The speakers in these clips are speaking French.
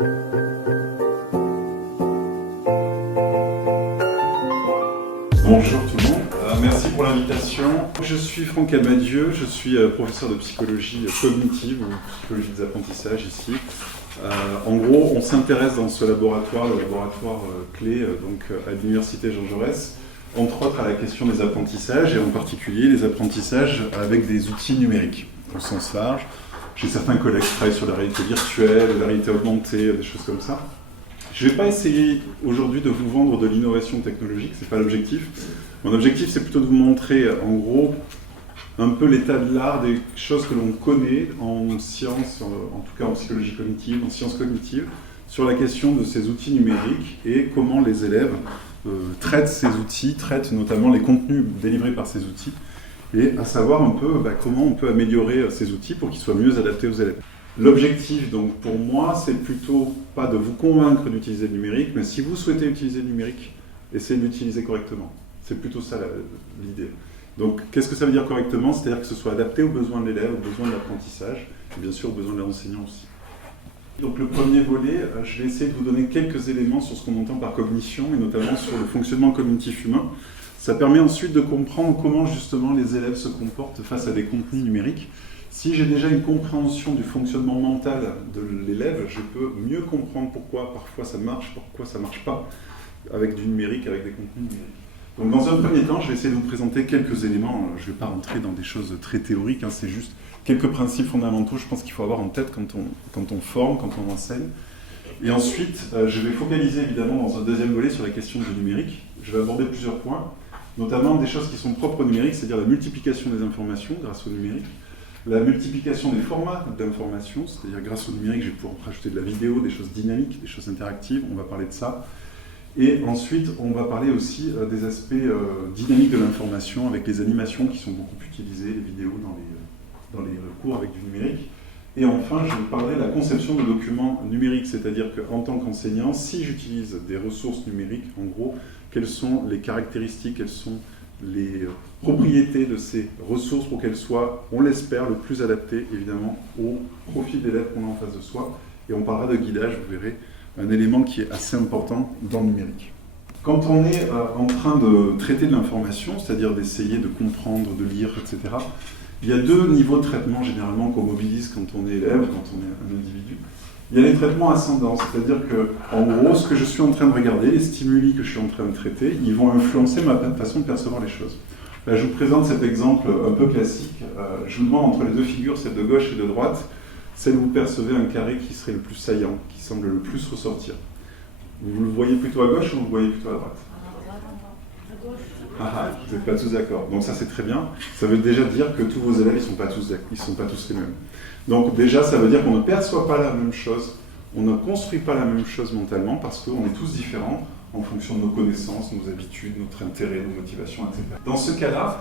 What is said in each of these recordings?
Bonjour tout le monde, merci pour l'invitation. Je suis Franck Amadieu, je suis professeur de psychologie cognitive ou psychologie des apprentissages ici. En gros, on s'intéresse dans ce laboratoire, le laboratoire clé à l'université Jean Jaurès, entre autres à la question des apprentissages et en particulier les apprentissages avec des outils numériques au sens large. J'ai certains collègues qui travaillent sur la réalité virtuelle, la réalité augmentée, des choses comme ça. Je ne vais pas essayer aujourd'hui de vous vendre de l'innovation technologique, ce n'est pas l'objectif. Mon objectif, c'est plutôt de vous montrer, en gros, un peu l'état de l'art des choses que l'on connaît en sciences, en tout cas en psychologie cognitive, en sciences cognitives, sur la question de ces outils numériques et comment les élèves traitent ces outils, traitent notamment les contenus délivrés par ces outils, et à savoir un peu comment on peut améliorer ces outils pour qu'ils soient mieux adaptés aux élèves. L'objectif, donc, pour moi, c'est plutôt pas de vous convaincre d'utiliser le numérique, mais si vous souhaitez utiliser le numérique, essayez de l'utiliser correctement. C'est plutôt ça l'idée. Donc, qu'est-ce que ça veut dire correctement? C'est-à-dire que ce soit adapté aux besoins de l'élève, aux besoins de l'apprentissage, et bien sûr aux besoins de l'enseignant aussi. Donc, le premier volet, je vais essayer de vous donner quelques éléments sur ce qu'on entend par cognition, et notamment sur le fonctionnement cognitif humain. Ça permet ensuite de comprendre comment, justement, les élèves se comportent face à des contenus numériques. Si j'ai déjà une compréhension du fonctionnement mental de l'élève, je peux mieux comprendre pourquoi parfois ça marche, pourquoi ça ne marche pas avec du numérique, avec des contenus numériques. Donc dans un premier temps, je vais essayer de vous présenter quelques éléments. Je ne vais pas rentrer dans des choses très théoriques, c'est juste quelques principes fondamentaux, je pense qu'il faut avoir en tête quand on forme, quand on enseigne. Et ensuite, je vais focaliser évidemment dans un deuxième volet sur la question du numérique. Je vais aborder plusieurs points, notamment des choses qui sont propres au numérique, c'est-à-dire la multiplication des informations grâce au numérique. La multiplication des formats d'information, c'est-à-dire grâce au numérique, je vais pouvoir rajouter de la vidéo, des choses dynamiques, des choses interactives, on va parler de ça. Et ensuite, on va parler aussi des aspects dynamiques de l'information avec les animations qui sont beaucoup utilisées, les vidéos dans les cours avec du numérique. Et enfin, je vais parler de la conception de documents numériques, c'est-à-dire qu'en tant qu'enseignant, si j'utilise des ressources numériques, en gros, quelles sont les caractéristiques, quelles sont les propriétés de ces ressources pour qu'elles soient, on l'espère, le plus adaptées évidemment au profil d'élève qu'on a en face de soi. Et on parlera de guidage, vous verrez, un élément qui est assez important dans le numérique. Quand on est en train de traiter de l'information, c'est-à-dire d'essayer de comprendre, de lire, etc., il y a deux niveaux de traitement généralement qu'on mobilise quand on est élève, quand on est un individu. Il y a les traitements ascendants, c'est-à-dire que, en gros, ce que je suis en train de regarder, les stimuli que je suis en train de traiter, ils vont influencer ma façon de percevoir les choses. Là, je vous présente cet exemple un peu classique. Je vous demande entre les deux figures, celle de gauche et de droite, celle où vous percevez un carré qui serait le plus saillant, qui semble le plus ressortir. Vous le voyez plutôt à gauche ou vous le voyez plutôt à droite? Ah, vous n'êtes pas tous d'accord. Donc ça, c'est très bien. Ça veut déjà dire que tous vos élèves, ils ne sont pas tous les mêmes. Donc déjà, ça veut dire qu'on ne perçoit pas la même chose, on ne construit pas la même chose mentalement parce qu'on est tous différents en fonction de nos connaissances, nos habitudes, notre intérêt, nos motivations, etc. Dans ce cas-là,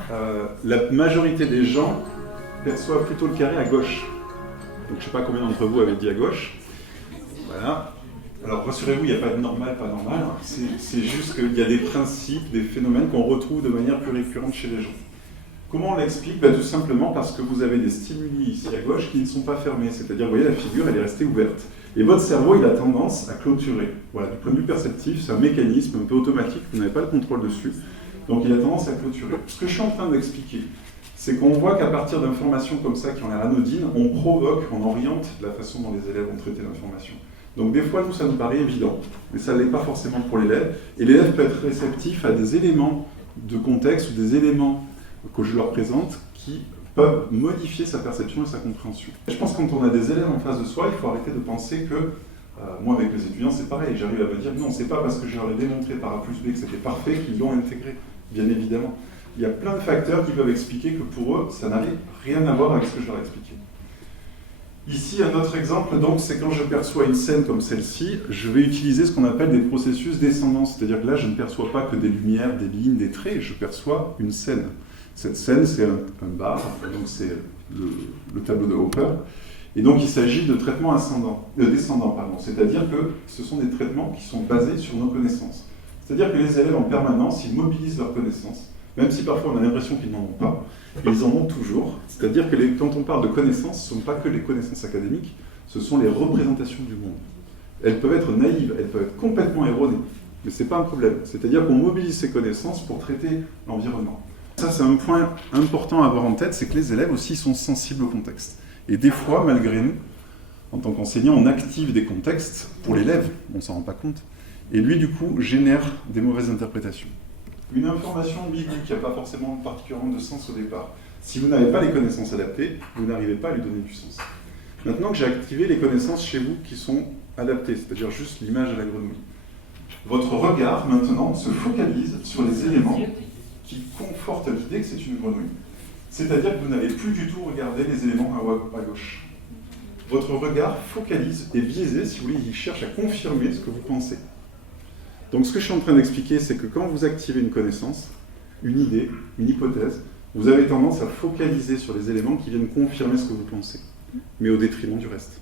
la majorité des gens perçoivent plutôt le carré à gauche. Donc je ne sais pas combien d'entre vous avez dit à gauche. Voilà. Alors rassurez-vous, il n'y a pas de normal, pas normal. C'est juste qu'il y a des principes, des phénomènes qu'on retrouve de manière plus récurrente chez les gens. Comment on l'explique? Tout simplement parce que vous avez des stimuli ici à gauche qui ne sont pas fermés. C'est-à-dire, vous voyez, la figure, elle est restée ouverte. Et votre cerveau, il a tendance à clôturer. Voilà, du point de vue perceptif, c'est un mécanisme un peu automatique, vous n'avez pas le contrôle dessus. Donc il a tendance à clôturer. Ce que je suis en train d'expliquer, c'est qu'on voit qu'à partir d'informations comme ça, qui ont l'air anodines, on provoque, on oriente la façon dont les élèves ont traité l'information. Donc des fois, nous, ça nous paraît évident, mais ça ne l'est pas forcément pour l'élève. Et l'élève peut être réceptif à des éléments de contexte ou des éléments que je leur présente qui peuvent modifier sa perception et sa compréhension. Je pense que quand on a des élèves en face de soi, il faut arrêter de penser que, moi avec les étudiants c'est pareil, j'arrive à me dire non, c'est pas parce que je leur ai démontré par A plus B que c'était parfait qu'ils l'ont intégré, bien évidemment. Il y a plein de facteurs qui peuvent expliquer que pour eux, ça n'avait rien à voir avec ce que je leur ai expliqué. Ici, un autre exemple, donc, c'est quand je perçois une scène comme celle-ci, je vais utiliser ce qu'on appelle des processus descendants, c'est-à-dire que là, je ne perçois pas que des lumières, des lignes, des traits, je perçois une scène. Cette scène, c'est un bar, donc c'est le tableau de Hopper, et donc il s'agit de traitements descendants, c'est-à-dire que ce sont des traitements qui sont basés sur nos connaissances. C'est-à-dire que les élèves, en permanence, ils mobilisent leurs connaissances, même si parfois on a l'impression qu'ils n'en ont pas, ils en ont toujours. C'est-à-dire que quand on parle de connaissances, ce ne sont pas que les connaissances académiques, ce sont les représentations du monde. elles peuvent être naïves, elles peuvent être complètement erronées. Mais ce n'est pas un problème. C'est-à-dire qu'on mobilise ces connaissances pour traiter l'environnement. Ça, c'est un point important à avoir en tête, c'est que les élèves aussi sont sensibles au contexte. Et des fois, malgré nous, en tant qu'enseignant, on active des contextes pour l'élève, on ne s'en rend pas compte, et lui, du coup, génère des mauvaises interprétations. Une information ambiguë qui n'a pas forcément particulièrement de sens au départ, si vous n'avez pas les connaissances adaptées, vous n'arrivez pas à lui donner du sens. Maintenant que j'ai activé les connaissances chez vous qui sont adaptées, c'est-à-dire juste l'image de la grenouille, votre regard, maintenant, se focalise sur les éléments qui confortent l'idée que c'est une grenouille. C'est-à-dire que vous n'allez plus du tout regarder les éléments à gauche. Votre regard focalise et biaisé, si vous voulez, il cherche à confirmer ce que vous pensez. Donc ce que je suis en train d'expliquer, c'est que quand vous activez une connaissance, une idée, une hypothèse, vous avez tendance à focaliser sur les éléments qui viennent confirmer ce que vous pensez, mais au détriment du reste.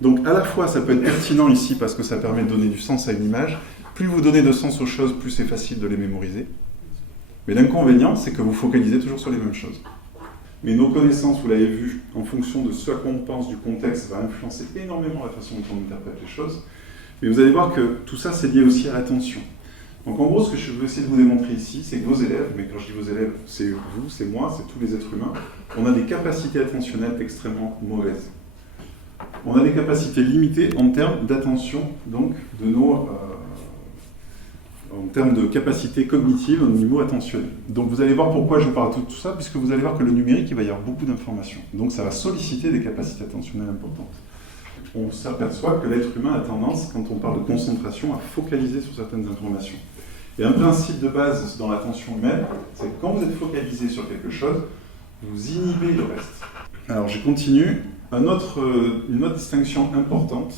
Donc à la fois, ça peut être pertinent ici parce que ça permet de donner du sens à une image. Plus vous donnez de sens aux choses, plus c'est facile de les mémoriser. Mais l'inconvénient, c'est que vous focalisez toujours sur les mêmes choses. Mais nos connaissances, vous l'avez vu, en fonction de ce qu'on pense, du contexte, va influencer énormément la façon dont on interprète les choses. Mais vous allez voir que tout ça, c'est lié aussi à l'attention. Donc en gros, ce que je veux essayer de vous démontrer ici, c'est que vos élèves, mais quand je dis vos élèves, c'est vous, c'est moi, c'est tous les êtres humains, on a des capacités attentionnelles extrêmement mauvaises. On a des capacités limitées en termes d'attention, donc de nos... en termes de capacité cognitive au niveau attentionnel. Donc vous allez voir pourquoi je vous parle de tout ça, puisque vous allez voir que le numérique, il va y avoir beaucoup d'informations. Donc ça va solliciter des capacités attentionnelles importantes. On s'aperçoit que l'être humain a tendance, quand on parle de concentration, à focaliser sur certaines informations. Et un principe de base dans l'attention humaine, c'est que quand vous êtes focalisé sur quelque chose, vous inhibez le reste. Alors je continue. Une autre distinction importante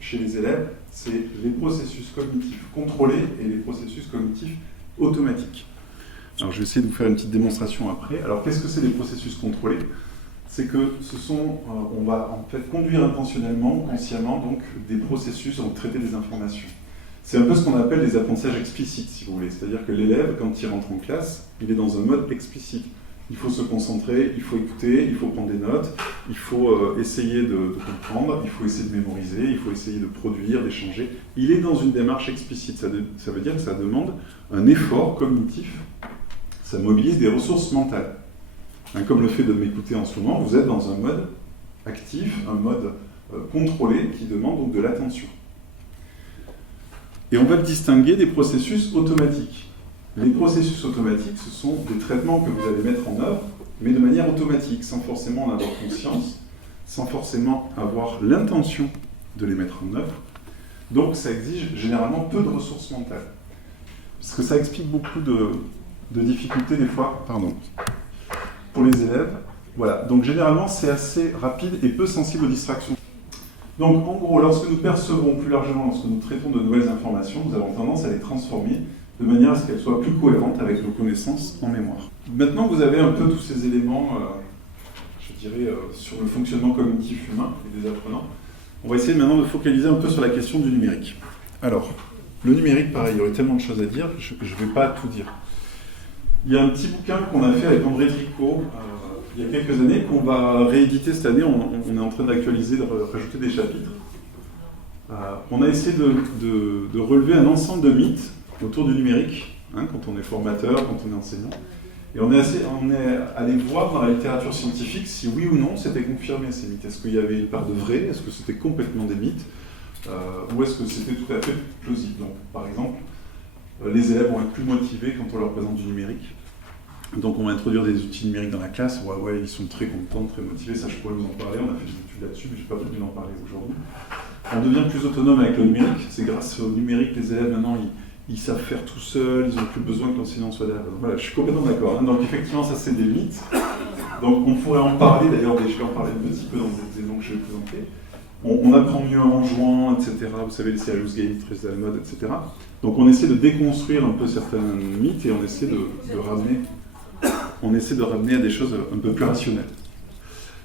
chez les élèves, c'est les processus cognitifs contrôlés et les processus cognitifs automatiques. Alors je vais essayer de vous faire une petite démonstration après. Alors qu'est-ce que c'est les processus contrôlés ? C'est que on va en fait conduire intentionnellement, consciemment, donc des processus, donc traiter des informations. C'est un peu ce qu'on appelle les apprentissages explicites, si vous voulez. C'est-à-dire que l'élève, quand il rentre en classe, il est dans un mode explicite. Il faut se concentrer, il faut écouter, il faut prendre des notes, il faut essayer de comprendre, il faut essayer de mémoriser, il faut essayer de produire, d'échanger. Il est dans une démarche explicite. Ça veut dire que ça demande un effort cognitif. Ça mobilise des ressources mentales. Comme le fait de m'écouter en ce moment, vous êtes dans un mode actif, un mode contrôlé qui demande donc de l'attention. Et on va distinguer des processus automatiques. Les processus automatiques, ce sont des traitements que vous allez mettre en œuvre, mais de manière automatique, sans forcément en avoir conscience, sans forcément avoir l'intention de les mettre en œuvre. Donc ça exige généralement peu de ressources mentales. Parce que ça explique beaucoup de difficultés des fois, pour les élèves. Voilà, donc généralement c'est assez rapide et peu sensible aux distractions. Donc en gros, lorsque nous percevons plus largement, lorsque nous traitons de nouvelles informations, nous avons tendance à les transformer de manière à ce qu'elles soient plus cohérentes avec nos connaissances en mémoire. Maintenant que vous avez un peu tous ces éléments, sur le fonctionnement cognitif humain et des apprenants, on va essayer maintenant de focaliser un peu sur la question du numérique. Alors, le numérique, pareil, il y aurait tellement de choses à dire, je ne vais pas tout dire. Il y a un petit bouquin qu'on a fait avec André Tricot il y a quelques années, qu'on va rééditer cette année, on est en train d'actualiser, de rajouter des chapitres. On a essayé de relever un ensemble de mythes autour du numérique, quand on est formateur, quand on est enseignant. Et on est allé voir dans la littérature scientifique si oui ou non c'était confirmé ces mythes. Est-ce qu'il y avait une part de vrai? Est-ce que c'était complètement des mythes? Ou est-ce que c'était tout à fait plausible? Donc, par exemple, les élèves vont être plus motivés quand on leur présente du numérique. Donc on va introduire des outils numériques dans la classe. Ouais, ils sont très contents, très motivés. Ça, je pourrais vous en parler. On a fait des études là-dessus, mais je n'ai pas prévu d'en parler aujourd'hui. On devient plus autonome avec le numérique. C'est grâce au numérique que les élèves, maintenant, ils savent faire tout seuls. Ils n'ont plus besoin que l'enseignant soit derrière. Voilà, je suis complètement d'accord. Donc effectivement, ça, c'est des mythes. Donc on pourrait en parler. D'ailleurs, je vais en parler un petit peu dans des exemples que je vais présenter. On apprend mieux en jouant, etc. Vous savez, les serious games, très à la mode, etc. Donc on essaie de déconstruire un peu certains mythes et on essaie de ramener à des choses un peu plus rationnelles.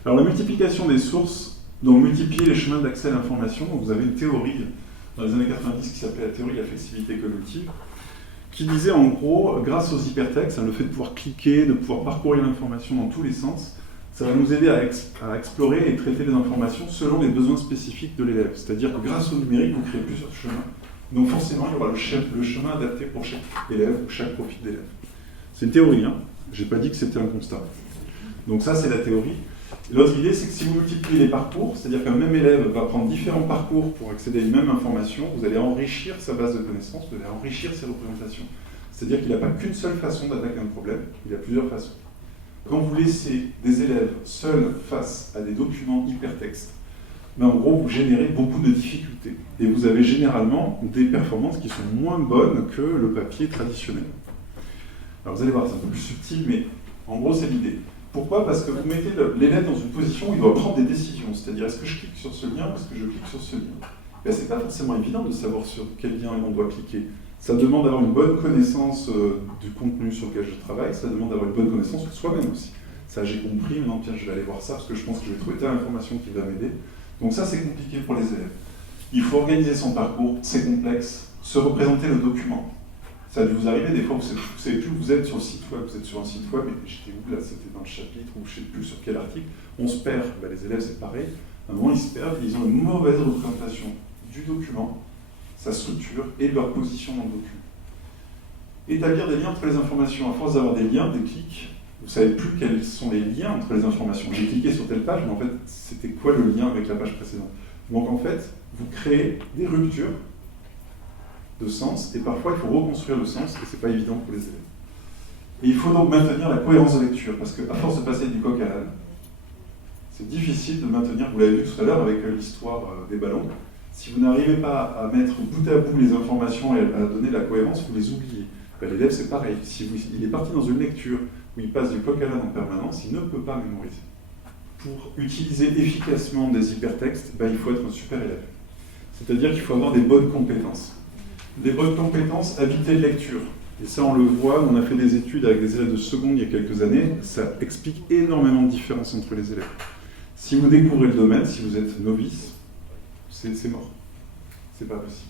Alors la multiplication des sources, donc multiplier les chemins d'accès à l'information. Donc vous avez une théorie dans les années 90 qui s'appelait la théorie de la flexibilité cognitive, qui disait en gros, grâce aux hypertextes, le fait de pouvoir cliquer, de pouvoir parcourir l'information dans tous les sens, Ça va nous aider à explorer et traiter les informations selon les besoins spécifiques de l'élève. C'est-à-dire que grâce au numérique, vous créez plusieurs chemins. Donc forcément, il y aura le chemin adapté pour chaque élève ou chaque profil d'élève. C'est une théorie, hein. Je n'ai pas dit que c'était un constat. Donc ça, c'est la théorie. L'autre idée, c'est que si vous multipliez les parcours, c'est-à-dire qu'un même élève va prendre différents parcours pour accéder à une même information, vous allez enrichir sa base de connaissances, vous allez enrichir ses représentations. C'est-à-dire qu'il n'a pas qu'une seule façon d'attaquer un problème, il a plusieurs façons. Quand vous laissez des élèves seuls face à des documents hypertextes, en gros, vous générez beaucoup de difficultés. Et vous avez généralement des performances qui sont moins bonnes que le papier traditionnel. Alors vous allez voir, c'est un peu plus subtil, mais en gros, c'est l'idée. Pourquoi? Parce que vous mettez l'élève dans une position où il doit prendre des décisions. C'est-à-dire, est-ce que je clique sur ce lien ou est-ce que je clique sur ce lien? Ce n'est pas forcément évident de savoir sur quel lien on doit cliquer. Ça demande d'avoir une bonne connaissance du contenu sur lequel je travaille, ça demande d'avoir une bonne connaissance de soi-même aussi. Ça, j'ai compris, maintenant, tiens, je vais aller voir ça parce que je pense que je vais trouver telle information qui va m'aider. Donc ça, c'est compliqué pour les élèves. Il faut organiser son parcours, c'est complexe, se représenter le document. Ça a dû vous arriver, des fois, vous ne savez plus où vous êtes sur le site web, vous êtes sur un site web, et j'étais où là, c'était dans le chapitre, ou je ne sais plus sur quel article, on se perd. Ben, les élèves, c'est pareil. À un moment, ils se perdent, ils ont une mauvaise représentation du document, sa structure et de leur position dans le document. Établir des liens entre les informations. À force d'avoir des liens, des clics, vous ne savez plus quels sont les liens entre les informations. J'ai cliqué sur telle page, mais en fait, c'était quoi le lien avec la page précédente? Donc en fait, vous créez des ruptures de sens, et parfois il faut reconstruire le sens, et ce n'est pas évident pour les élèves. Et il faut donc maintenir la cohérence de lecture, parce qu'à force de passer du coq à l'âne, c'est difficile de maintenir, vous l'avez vu tout à l'heure avec l'histoire des ballons, si vous n'arrivez pas à mettre bout à bout les informations et à donner la cohérence, vous les oubliez. Ben, l'élève, c'est pareil. Si il est parti dans une lecture où il passe du coq à l'âne en permanence, il ne peut pas mémoriser. Pour utiliser efficacement des hypertextes, ben, il faut être un super élève. C'est-à-dire qu'il faut avoir des bonnes compétences. Des bonnes compétences, habitudes de lecture. Et ça, on le voit, on a fait des études avec des élèves de seconde il y a quelques années, ça explique énormément de différences entre les élèves. Si vous découvrez le domaine, si vous êtes novice, c'est mort. C'est pas possible.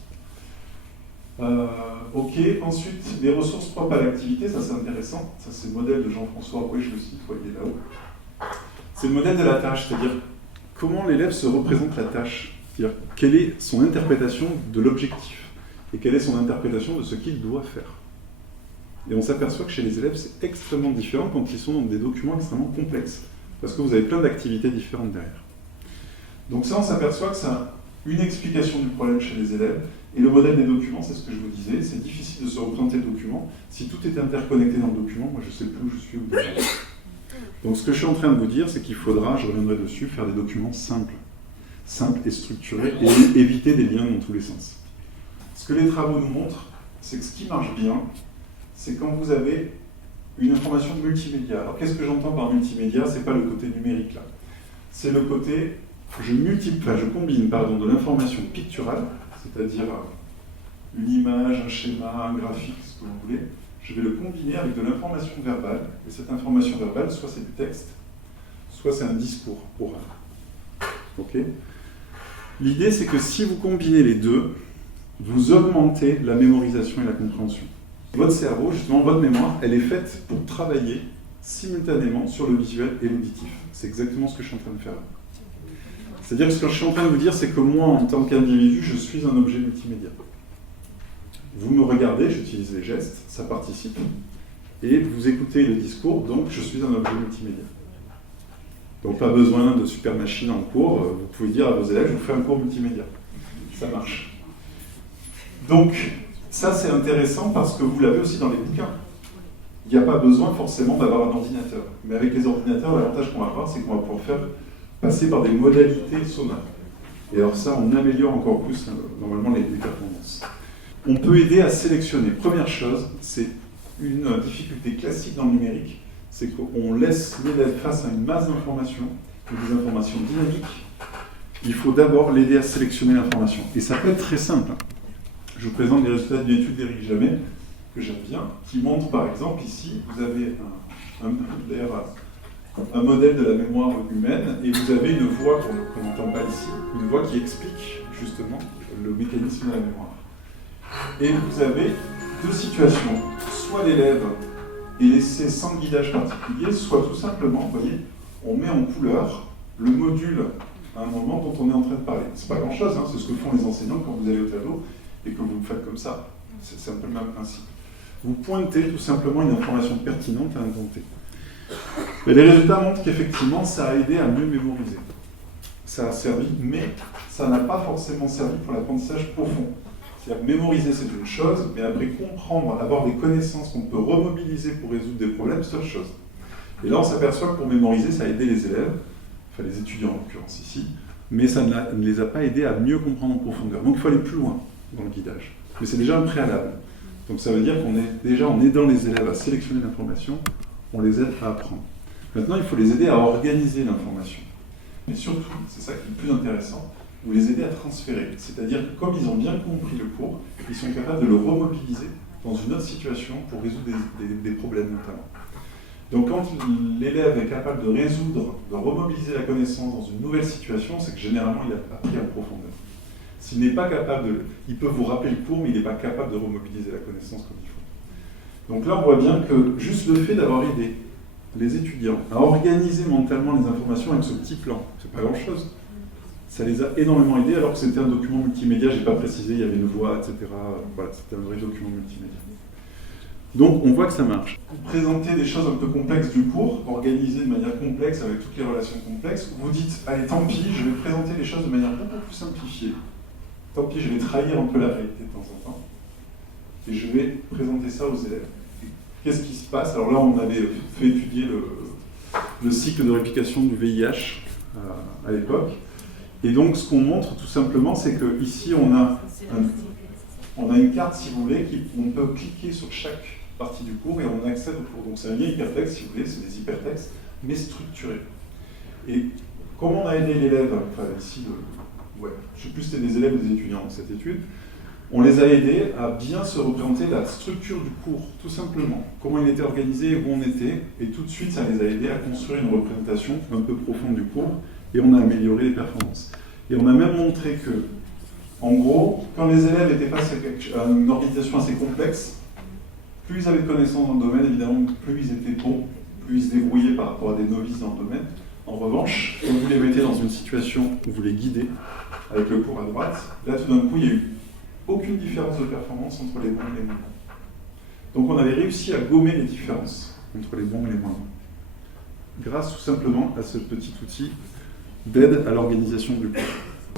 Ok, ensuite, les ressources propres à l'activité, ça c'est intéressant. Ça c'est le modèle de Jean-François, oui je le cite, il est là-haut. C'est le modèle de la tâche, c'est-à-dire comment l'élève se représente la tâche. C'est-à-dire quelle est son interprétation de l'objectif et quelle est son interprétation de ce qu'il doit faire. Et on s'aperçoit que chez les élèves, c'est extrêmement différent quand ils sont dans des documents extrêmement complexes, parce que vous avez plein d'activités différentes derrière. Donc ça, on s'aperçoit que ça une explication du problème chez les élèves, et le modèle des documents, c'est ce que je vous disais, c'est difficile de se représenter le document. Si tout est interconnecté dans le document, moi je ne sais plus où je suis. Donc ce que je suis en train de vous dire, c'est qu'il faudra, je reviendrai dessus, faire des documents simples et structurés, et éviter des liens dans tous les sens. Ce que les travaux nous montrent, c'est que ce qui marche bien, c'est quand vous avez une information multimédia. Alors qu'est-ce que j'entends par multimédia? C'est pas le côté numérique là. C'est le côté, je combine de l'information picturale, c'est-à-dire une image, un schéma, un graphique, ce que vous voulez, je vais le combiner avec de l'information verbale, et cette information verbale, soit c'est du texte, soit c'est un discours oral. Ok? L'idée, c'est que si vous combinez les deux, vous augmentez la mémorisation et la compréhension. Votre cerveau, justement, votre mémoire, elle est faite pour travailler simultanément sur le visuel et l'auditif. C'est exactement ce que je suis en train de faire là. C'est-à-dire que ce que je suis en train de vous dire, c'est que moi, en tant qu'individu, je suis un objet multimédia. Vous me regardez, j'utilise les gestes, ça participe, et vous écoutez le discours, donc je suis un objet multimédia. Donc pas besoin de super machine en cours, vous pouvez dire à vos élèves, je vous fais un cours multimédia. Ça marche. Donc, ça c'est intéressant parce que vous l'avez aussi dans les bouquins. Il n'y a pas besoin forcément d'avoir un ordinateur. Mais avec les ordinateurs, l'avantage qu'on va avoir, c'est qu'on va pouvoir passer par des modalités sonores. Et alors ça, on améliore encore plus normalement les performances. On peut aider à sélectionner. Première chose, c'est une difficulté classique dans le numérique, c'est qu'on laisse l'élève face à une masse d'informations, des informations dynamiques. Il faut d'abord l'aider à sélectionner l'information. Et ça peut être très simple. Je vous présente les résultats d'une étude d'Éric Jamet, que j'aime bien, qui montre par exemple ici, vous avez un modèle de la mémoire humaine, et vous avez une voix qu'on n'entend pas ici, une voix qui explique justement le mécanisme de la mémoire. Et vous avez deux situations, soit l'élève est laissé sans guidage particulier, soit tout simplement, vous voyez, on met en couleur le module à un moment dont on est en train de parler. C'est pas grand-chose, hein, c'est ce que font les enseignants quand vous allez au tableau et que vous faites comme ça. C'est un peu le même principe. Vous pointez tout simplement une information pertinente à inventer. Et les résultats montrent qu'effectivement, ça a aidé à mieux mémoriser. Ça a servi, mais ça n'a pas forcément servi pour l'apprentissage profond. C'est-à-dire que mémoriser, c'est une chose, mais après comprendre, avoir des connaissannes qu'on peut remobiliser pour résoudre des problèmes, c'est autre chose. Et là, on s'aperçoit que pour mémoriser, ça a aidé les élèves, enfin les étudiants en l'occurrence ici, mais ça ne les a pas aidés à mieux comprendre en profondeur. Donc il faut aller plus loin dans le guidage. Mais c'est déjà un préalable. Donc ça veut dire qu'on est déjà, en aidant les élèves à sélectionner l'information, on les aide à apprendre. Maintenant, il faut les aider à organiser l'information. Mais surtout, c'est ça qui est le plus intéressant, vous les aider à transférer. C'est-à-dire que comme ils ont bien compris le cours, ils sont capables de le remobiliser dans une autre situation pour résoudre des problèmes notamment. Donc quand l'élève est capable de résoudre, de remobiliser la connaissance dans une nouvelle situation, c'est que généralement il a appris en profondeur. S'il n'est pas capable de... Il peut vous rappeler le cours, mais il n'est pas capable de remobiliser la connaissance comme il faut. Donc là, on voit bien que juste le fait d'avoir aidé les étudiants à organiser mentalement les informations avec ce petit plan, c'est pas grand-chose. Ça les a énormément aidés, alors que c'était un document multimédia, j'ai pas précisé, il y avait une voix, etc. Voilà, c'était un vrai document multimédia. Donc, on voit que ça marche. Vous présentez des choses un peu complexes du cours, organisées de manière complexe, avec toutes les relations complexes. Vous dites, allez, tant pis, je vais présenter les choses de manière beaucoup plus simplifiée. Tant pis, je vais trahir un peu la réalité de temps en temps. Et je vais présenter ça aux élèves. Qu'est-ce qui se passe? Alors là, on avait fait étudier le cycle de réplication du VIH à l'époque. Et donc, ce qu'on montre tout simplement, c'est qu'ici, on a une carte, si vous voulez, on peut cliquer sur chaque partie du cours et on accède au cours. Donc, c'est un lien hypertexte, si vous voulez, c'est des hypertextes, mais structurés. Et comment on a aidé l'élève, enfin ici, je ne sais plus si c'était des élèves ou des étudiants dans cette étude, on les a aidés à bien se représenter la structure du cours, tout simplement. Comment il était organisé, où on était, et tout de suite, ça les a aidés à construire une représentation un peu profonde du cours, et on a amélioré les performances. Et on a même montré que, en gros, quand les élèves étaient face à une organisation assez complexe, plus ils avaient de connaissances dans le domaine, évidemment, plus ils étaient bons, plus ils se débrouillaient par rapport à des novices dans le domaine. En revanche, quand vous les mettez dans une situation où vous les guidez, avec le cours à droite, là tout d'un coup, il n'y a eu aucune différence de performance entre les bons et les moins bons. Donc on avait réussi à gommer les différences entre les bons et les moins bons, grâce tout simplement à ce petit outil d'aide à l'organisation du cours.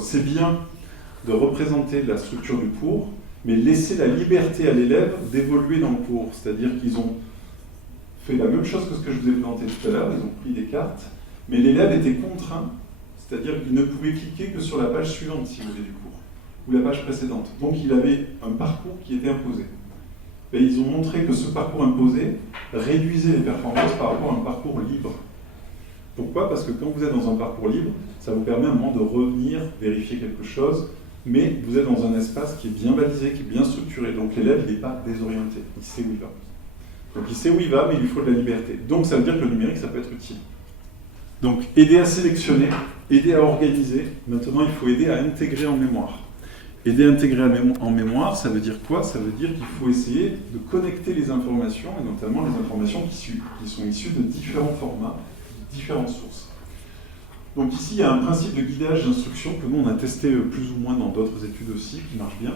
C'est bien de représenter la structure du cours, mais laisser la liberté à l'élève d'évoluer dans le cours. C'est-à-dire qu'ils ont fait la même chose que ce que je vous ai présenté tout à l'heure, ils ont pris des cartes, mais l'élève était contraint, c'est-à-dire qu'il ne pouvait cliquer que sur la page suivante, si vous voulez, du cours, ou la page précédente. Donc il avait un parcours qui était imposé. Et ils ont montré que ce parcours imposé réduisait les performances par rapport à un parcours libre. Pourquoi? Parce que quand vous êtes dans un parcours libre, ça vous permet à un moment de revenir, vérifier quelque chose, mais vous êtes dans un espace qui est bien balisé, qui est bien structuré. Donc l'élève n'est pas désorienté, il sait où il va. Donc il sait où il va, mais il lui faut de la liberté. Donc ça veut dire que le numérique, ça peut être utile. Donc aider à sélectionner, aider à organiser, maintenant il faut aider à intégrer en mémoire. Aider à intégrer en mémoire, ça veut dire quoi? Ça veut dire qu'il faut essayer de connecter les informations, et notamment les informations qui sont issues de différents formats, différentes sources. Donc ici, il y a un principe de guidage d'instruction que nous, on a testé plus ou moins dans d'autres études aussi, qui marche bien.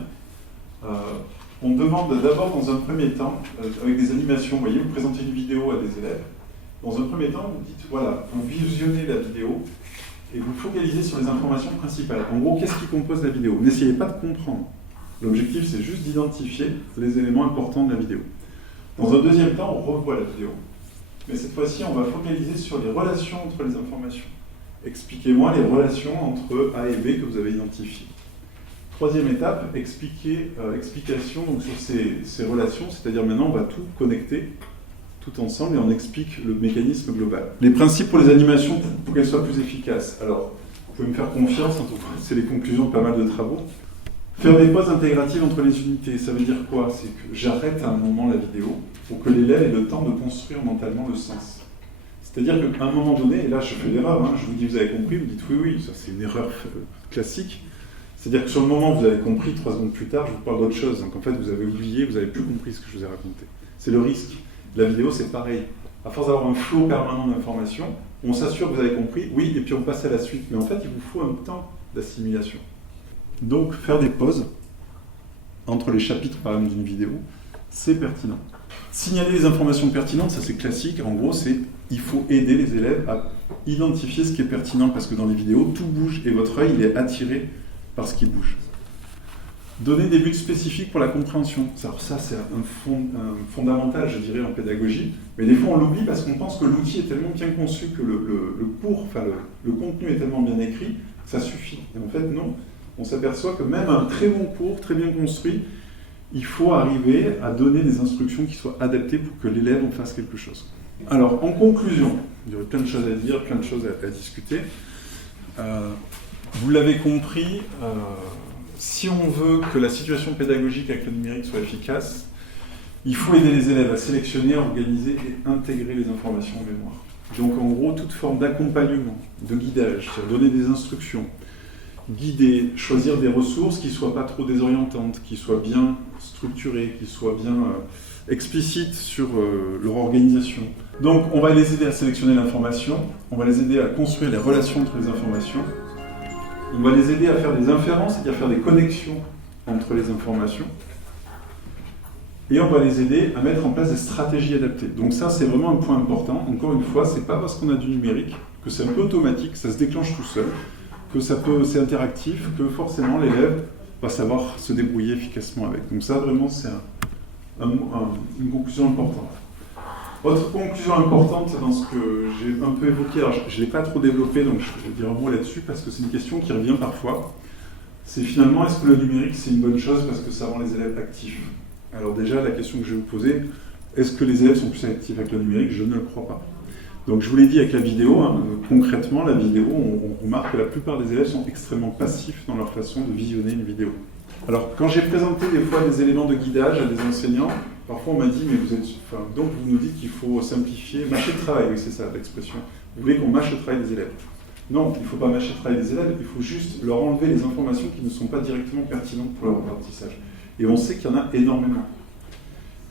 On demande d'abord, dans un premier temps, avec des animations, vous voyez, vous présentez une vidéo à des élèves. Dans un premier temps, vous dites, voilà, vous visionnez la vidéo et vous focalisez sur les informations principales. En gros, qu'est-ce qui compose la vidéo? N'essayez pas de comprendre. L'objectif, c'est juste d'identifier les éléments importants de la vidéo. Dans un deuxième temps, on revoit la vidéo. Mais cette fois-ci, on va focaliser sur les relations entre les informations. Expliquez-moi les relations entre A et B que vous avez identifiées. Troisième étape, explication donc, sur ces relations, c'est-à-dire maintenant on va tout connecter tout ensemble et on explique le mécanisme global. Les principes pour les animations pour qu'elles soient plus efficaces. Alors, vous pouvez me faire confiance, en tout cas, c'est les conclusions de pas mal de travaux. Faire des pauses intégratives entre les unités, ça veut dire quoi? C'est que j'arrête à un moment la vidéo pour que l'élève ait le temps de construire mentalement le sens. C'est-à-dire qu'à un moment donné, et là je fais l'erreur, je vous dis vous avez compris, vous dites oui, ça c'est une erreur classique. C'est-à-dire que sur le moment vous avez compris, 3 secondes plus tard, je vous parle d'autre chose. Donc en fait vous avez oublié, vous n'avez plus compris ce que je vous ai raconté. C'est le risque. La vidéo c'est pareil. À force d'avoir un flot permanent d'informations, on s'assure que vous avez compris, oui, et puis on passe à la suite. Mais en fait, il vous faut un temps d'assimilation. Donc, faire des pauses entre les chapitres, par exemple, d'une vidéo, c'est pertinent. Signaler les informations pertinentes, ça c'est classique. En gros, il faut aider les élèves à identifier ce qui est pertinent, parce que dans les vidéos, tout bouge et votre œil il est attiré par ce qui bouge. Donner des buts spécifiques pour la compréhension. Alors ça, c'est un fondamental, je dirais, en pédagogie. Mais des fois, on l'oublie parce qu'on pense que l'outil est tellement bien conçu, que le contenu est tellement bien écrit, que ça suffit. Et en fait, non. On s'aperçoit que même un très bon cours, très bien construit, il faut arriver à donner des instructions qui soient adaptées pour que l'élève en fasse quelque chose. Alors, en conclusion, il y aurait plein de choses à dire, plein de choses à discuter. Vous l'avez compris, si on veut que la situation pédagogique avec le numérique soit efficace, il faut aider les élèves à sélectionner, organiser et intégrer les informations en mémoire. Donc en gros, toute forme d'accompagnement, de guidage, c'est-à-dire donner des instructions, guider, choisir des ressources qui ne soient pas trop désorientantes, qui soient bien structurées, qui soient bien explicites sur leur organisation. Donc on va les aider à sélectionner l'information, on va les aider à construire les relations entre les informations, on va les aider à faire des inférences, c'est-à-dire faire des connexions entre les informations, et on va les aider à mettre en place des stratégies adaptées. Donc ça, c'est vraiment un point important. Encore une fois, c'est pas parce qu'on a du numérique que c'est un peu automatique, ça se déclenche tout seul, que c'est interactif, que forcément l'élève va savoir se débrouiller efficacement avec. Donc ça, vraiment, c'est une conclusion importante. Autre conclusion importante dans ce que j'ai un peu évoqué, alors je ne l'ai pas trop développé, donc je vais dire un mot là-dessus, parce que c'est une question qui revient parfois. C'est finalement, est-ce que le numérique, c'est une bonne chose parce que ça rend les élèves actifs? Alors déjà, la question que je vais vous poser, est-ce que les élèves sont plus actifs avec le numérique? Je ne le crois pas. Donc je vous l'ai dit avec la vidéo, concrètement, la vidéo, on remarque que la plupart des élèves sont extrêmement passifs dans leur façon de visionner une vidéo. Alors quand j'ai présenté des fois des éléments de guidage à des enseignants, parfois on m'a dit, mais donc vous nous dites qu'il faut simplifier, mâcher le travail, oui c'est ça l'expression. Vous voulez qu'on mâche le travail des élèves? Non, il ne faut pas mâcher le travail des élèves, il faut juste leur enlever les informations qui ne sont pas directement pertinentes pour leur apprentissage. Et on sait qu'il y en a énormément.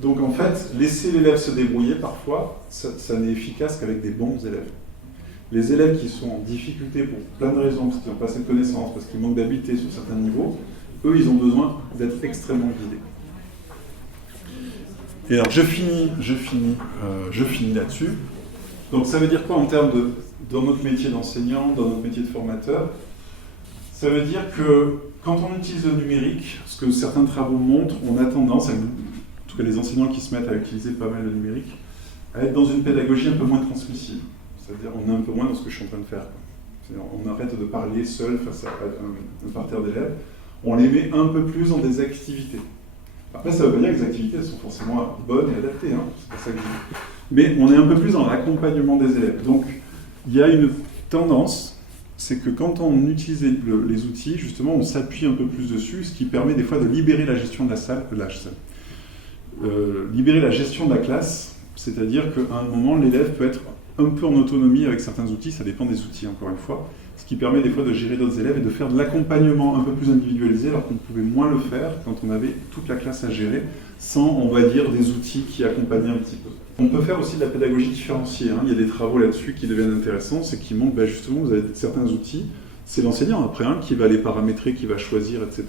Donc en fait, laisser l'élève se débrouiller parfois, ça n'est efficace qu'avec des bons élèves. Les élèves qui sont en difficulté pour plein de raisons, parce qu'ils n'ont pas assez de connaissances, parce qu'ils manquent d'habileté sur certains niveaux, eux, ils ont besoin d'être extrêmement guidés. Et alors, je finis là-dessus. Donc ça veut dire quoi en termes dans notre métier d'enseignant, dans notre métier de formateur? Ça veut dire que quand on utilise le numérique, ce que certains travaux montrent, on a tendance, en tout cas les enseignants qui se mettent à utiliser pas mal le numérique, à être dans une pédagogie un peu moins transmissive. C'est-à-dire on est un peu moins dans ce que je suis en train de faire. On arrête de parler seul face à un parterre d'élèves, on les met un peu plus dans des activités. Après, ça ne veut pas dire que les activités elles sont forcément bonnes et adaptées, c'est pas ça que je dis. Mais on est un peu plus dans l'accompagnement des élèves. Donc, il y a une tendance, c'est que quand on utilise les outils, justement, on s'appuie un peu plus dessus, ce qui permet des fois de libérer la gestion de la salle, libérer la gestion de la classe, c'est-à-dire qu'à un moment, l'élève peut être un peu en autonomie avec certains outils, ça dépend des outils, encore une fois, ce qui permet des fois de gérer d'autres élèves et de faire de l'accompagnement un peu plus individualisé, alors qu'on pouvait moins le faire quand on avait toute la classe à gérer, sans, on va dire, des outils qui accompagnaient un petit peu. On peut faire aussi de la pédagogie différenciée, il y a des travaux là-dessus qui deviennent intéressants, c'est qui montrent, justement, vous avez certains outils, c'est l'enseignant après, qui va les paramétrer, qui va choisir, etc.,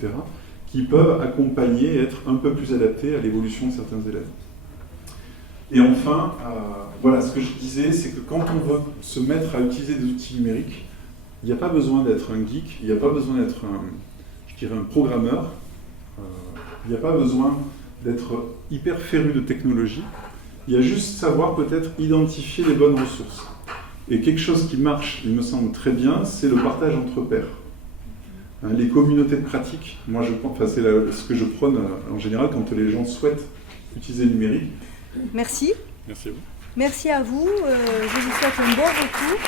qui peuvent accompagner et être un peu plus adaptés à l'évolution de certains élèves. Et enfin, voilà, ce que je disais, c'est que quand on veut se mettre à utiliser des outils numériques, il n'y a pas besoin d'être un geek, il n'y a pas besoin d'être un programmeur, il n'y a pas besoin d'être hyper féru de technologie, il y a juste savoir peut-être identifier les bonnes ressources. Et quelque chose qui marche, il me semble très bien, c'est le partage entre pairs. Les communautés de pratique, moi je pense, c'est ce que je prône en général quand les gens souhaitent utiliser le numérique. Merci. Merci à vous. Merci à vous. Je vous souhaite un bon retour.